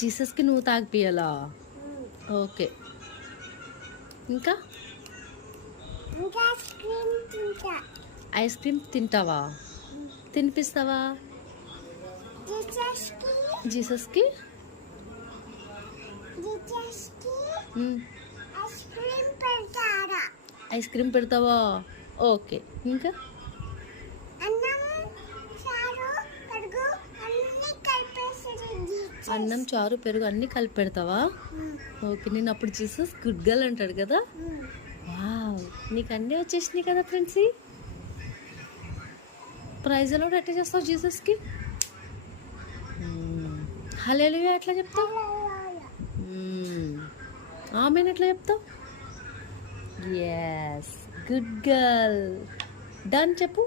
జీసస్కి నువ్వు తాగిపియాలా? ఓకే. ఇంకా ice cream తింటావా? తినిపిస్తావా జీసస్కి? ఐస్ క్రీమ్ పెడతావా? ఓకే. ఇంకా అన్నం, చారు, పెరుగు అన్నీ కలిపి పెడతావా? ఓకే. నేను అప్పుడు జీసస్ గుడ్ గర్ల్ అంటాడు కదా. వావ్, నీకు అన్నీ వచ్చేసినాయి కదా ఫ్రెండ్స్. ప్రైజ్ ఎలా ఎట్లా చేస్తావు జీసస్కి? హల్లెలూయా ఎట్లా చెప్తావు? ఆమెన్ ఎట్లా చెప్తావు? Yes, good girl. డన్ చెప్పు.